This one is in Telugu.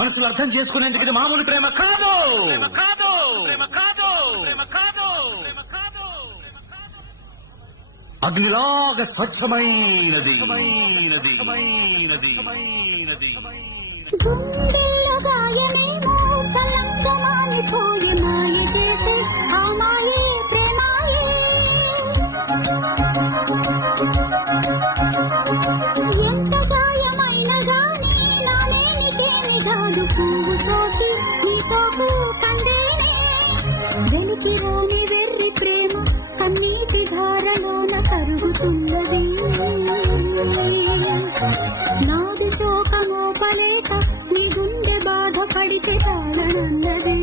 మనసులు అర్థం చేసుకునేందుకు ఇది మామూలు ప్రేమ కాదు. అగ్నిలాగా స్వచ్ఛమైనది. గుండెల్లో గాయమేమో చల్లంగా మానిపోయే మాయ చేసే ఆ మాయే ప్రేమాయే. ఎంత గాయమైన గానీ నానేనికేమి కాదు పువ్వు సోకి నీ సోకు కందేనే. వెలికి రాని వెర్రి ప్రేమ కన్నీటి ధారలోన కరుగుతున్నది. నాది శోకమోపలేక నీ గుండె బాధ పడితే తాళనన్నది.